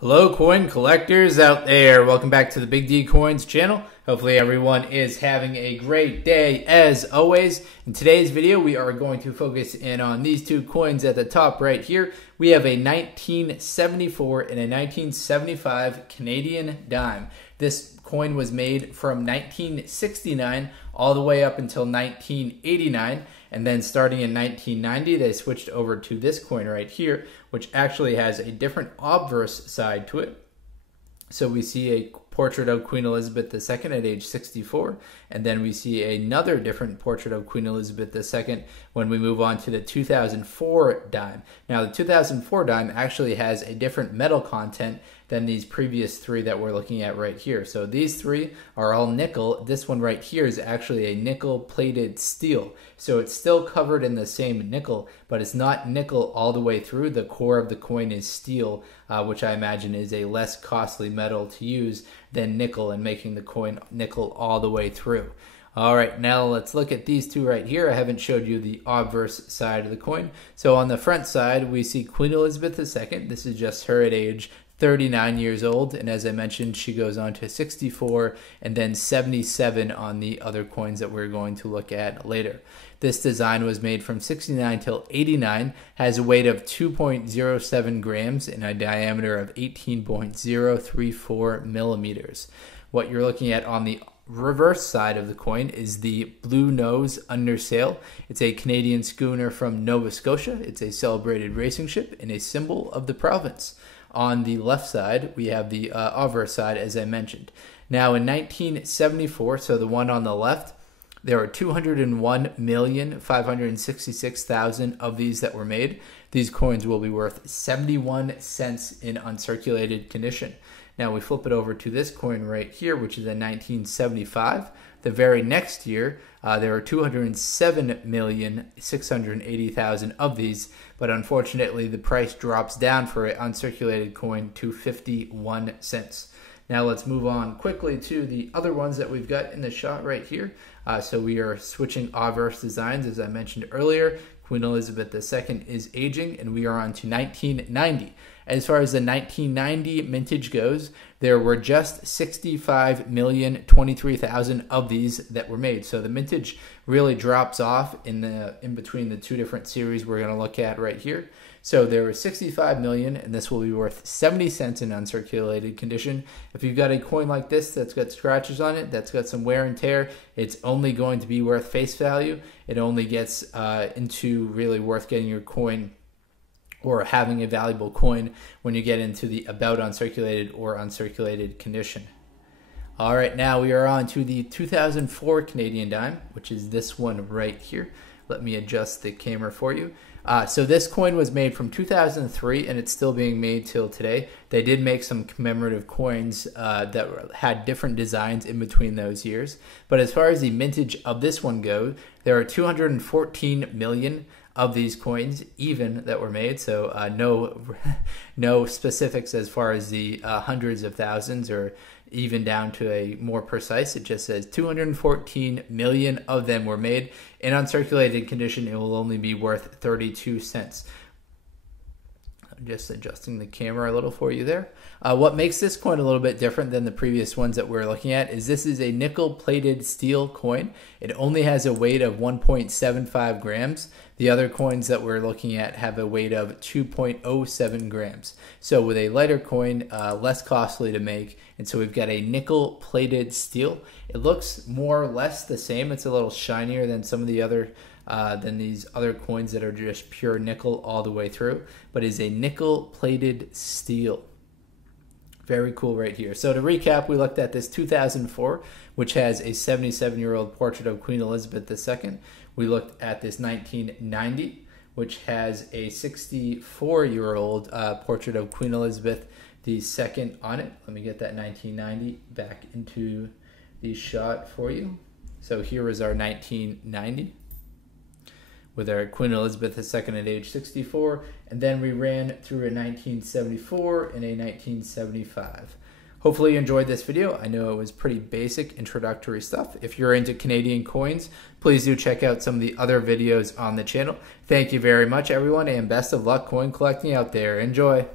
Hello coin collectors out there, welcome back to the Big D Coins channel. Hopefully everyone is having a great day as always. In today's video we are going to focus in on these two coins at the top right here. We have a 1974 and a 1975 Canadian dime. This coin was made from 1969 all the way up until 1989, and then starting in 1990 they switched over to this coin right here, which actually has a different obverse side to it. So we see a portrait of Queen Elizabeth II at age 64, and then we see another different portrait of Queen Elizabeth II when we move on to the 2004 dime. Now the 2004 dime actually has a different metal content than these previous three that we're looking at right here. So these three are all nickel. This one right here is actually a nickel plated steel. So it's still covered in the same nickel, but it's not nickel all the way through. The core of the coin is steel, which I imagine is a less costly metal to use than nickel, and making the coin nickel all the way through. All right, now let's look at these two right here. I haven't showed you the obverse side of the coin. So on the front side, we see Queen Elizabeth II. This is just her at age 39 years old, and as I mentioned, she goes on to 64 and then 77 on the other coins that we're going to look at later. This design was made from 69 till 89, has a weight of 2.07 grams and a diameter of 18.034 millimeters. What you're looking at on the reverse side of the coin is the Blue Nose undersail. It's a Canadian schooner from Nova Scotia. It's a celebrated racing ship and a symbol of the province. On the left side, we have the obverse side, as I mentioned. Now, in 1974, so the one on the left, there were 201,566,000 of these that were made. These coins will be worth 71 cents in uncirculated condition. Now, we flip it over to this coin right here, which is a 1975. The very next year, there were 207,680,000 of these, but unfortunately the price drops down for an uncirculated coin to 51 cents. Now let's move on quickly to the other ones that we've got in the shot right here. So we are switching obverse designs, as I mentioned earlier. Queen Elizabeth II is aging, and we are on to 1990. As far as the 1990 mintage goes, there were just 65,023,000 of these that were made. So the mintage really drops off in between the two different series we're going to look at right here. So there were 65 million, and this will be worth 70 cents in uncirculated condition. If you've got a coin like this that's got scratches on it, that's got some wear and tear, it's only going to be worth face value. It only gets into really worth getting your coin or having a valuable coin when you get into the about uncirculated or uncirculated condition. All right, now we are on to the 2004 Canadian dime, which is this one right here. Let me adjust the camera for you. So this coin was made from 2003, and it's still being made till today. They did make some commemorative coins that had different designs in between those years. But as far as the mintage of this one goes, there are 214 million of these coins even that were made. So no specifics as far as the hundreds of thousands or even down to a more precise. It just says 214 million of them were made. In uncirculated condition, it will only be worth 32 cents. I'm just adjusting the camera a little for you there. What makes this coin a little bit different than the previous ones that we're looking at is this is a nickel-plated steel coin. It only has a weight of 1.75 grams. The other coins that we're looking at have a weight of 2.07 grams. So with a lighter coin, less costly to make, and so we've got a nickel-plated steel. It looks more or less the same. It's a little shinier than some of the other than these other coins that are just pure nickel all the way through, but is a nickel-plated steel. Very cool right here. So to recap, we looked at this 2004, which has a 77-year-old portrait of Queen Elizabeth II. We looked at this 1990, which has a 64-year-old portrait of Queen Elizabeth II on it. Let me get that 1990 back into the shot for you. So here is our 1990 with our Queen Elizabeth II at age 64, and then we ran through a 1974 and a 1975. Hopefully you enjoyed this video. I know it was pretty basic introductory stuff. If you're into Canadian coins, please do check out some of the other videos on the channel. Thank you very much, everyone, and best of luck coin collecting out there. Enjoy!